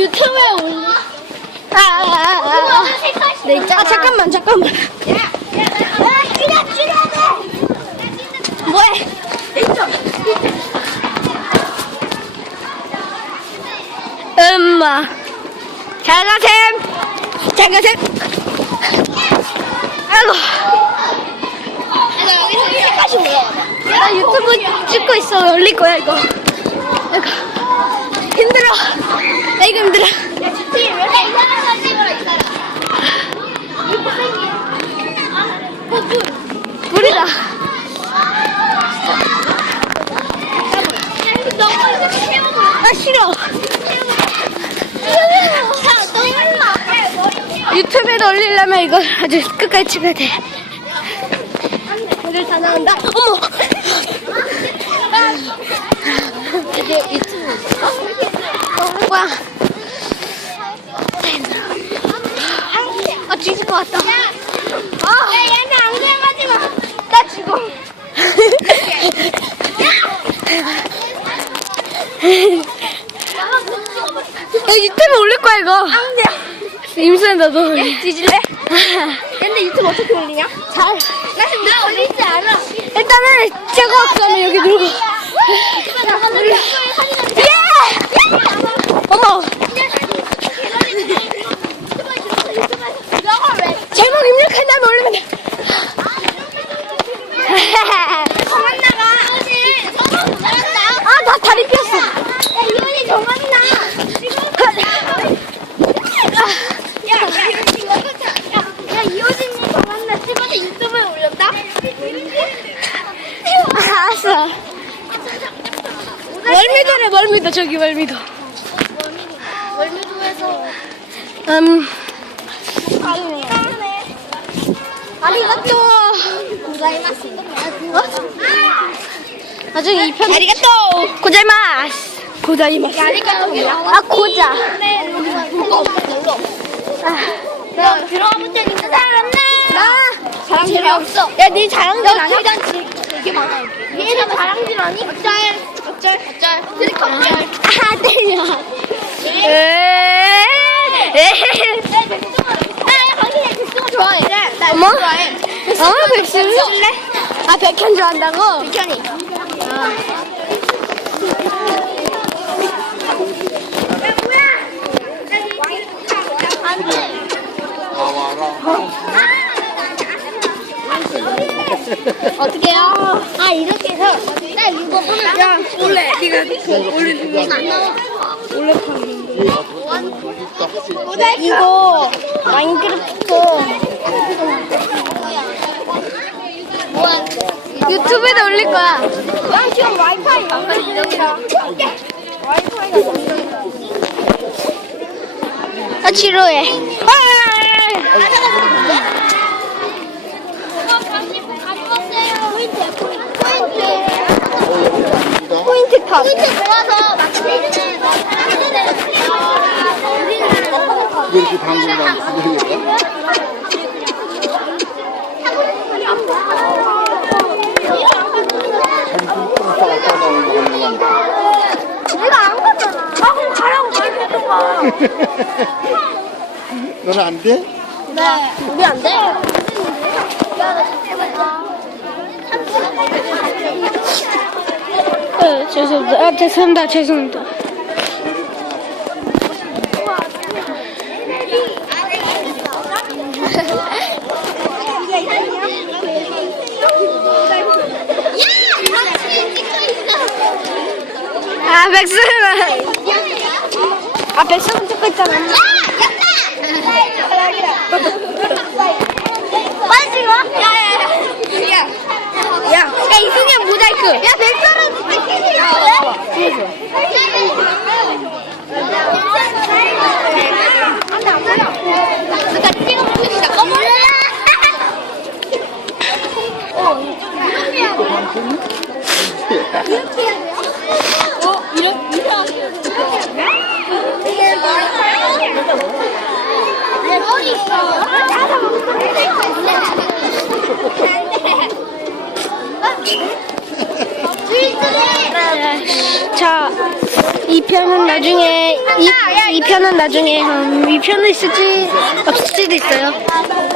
유튜브에 올리. 아, 아, 아, 아. 네, 있잖아. 아, 잠깐만, 잠깐만. 뭐해? 엄마. 잘 가셈. 잘 가셈. 아이고. 이거 여기서 이렇게까지 올라와. 나 유튜브 찍고 있어. 올릴 거야, 이거. 아이고. 힘들어. 나 이거 힘들어. 태우고. 아, 싫어. 유튜브에 올리려면 이거 아주 끝까지 찍어야 돼. 오늘 다 나온다. 어머! 이제 유튜브. 어, 뭐야? 아, 뒤질 것 같다. 아, 야, 얘는 안 가지 마. 나 죽어. 야, 유튜브 거야, 이거. 임수야, 올리. 뒤질래? 근데 유튜브 어떻게 올리냐? 잘. 나 지금 나 올리지 않아. 일단은 제거 없으면 여기 누르고. 예! 어머, 제목 입력한다면 올리면 돼. 아, 나 다리 삐었어. 아, 알았어. 월미도래, 월미도, 저기 월미도. 음, 아리가또. 어? 나중에 이 편. 아리가또. 고자이마스. 고자이마스. 아리가또 뭐야? 아, 고자. 너 들어가 본적 있는 사람 없나? 나. 자랑 재미없어. 야, 네 자랑질 되게 많아. 얘는 자랑질 아니? 어쩔, 어쩔, 어쩔. 어쩔. 아, 때려. 에이. 에이. 나 당신이 백승호 좋아해. 나 어머? 좋아해. 어, 백수? 아, 백현 좋아한다고? 백현이. 어떻게요? 아 이렇게 해서 나 이거 보면 야 원래 네가 올리는 거안 나와. 원래 이거 마인크래프트 유튜브에도 올릴 거야. 난 지금 와이파이 연결이라. 아 지루해. 포 모아서 맞추는 이렇게 거 하는 거 내가 말했던가. 너는 안 돼? 네. 우리 안 돼? 네, 죄송합니다. 아, 죄송합니다. 죄송합니다. 아, 백수는. 아, 백수는 찍고 있잖아. 빨리 찍어. 야야야. 야. 야, 야, 이승현 모자이크. 야 백설은 뺏기지 일단 찍어봅시다. 꺼버려. 있어. 자, 이 편은 나중에 이, 이이 편은 나중에 음, 이 편은 있을지 없을지도 있어요.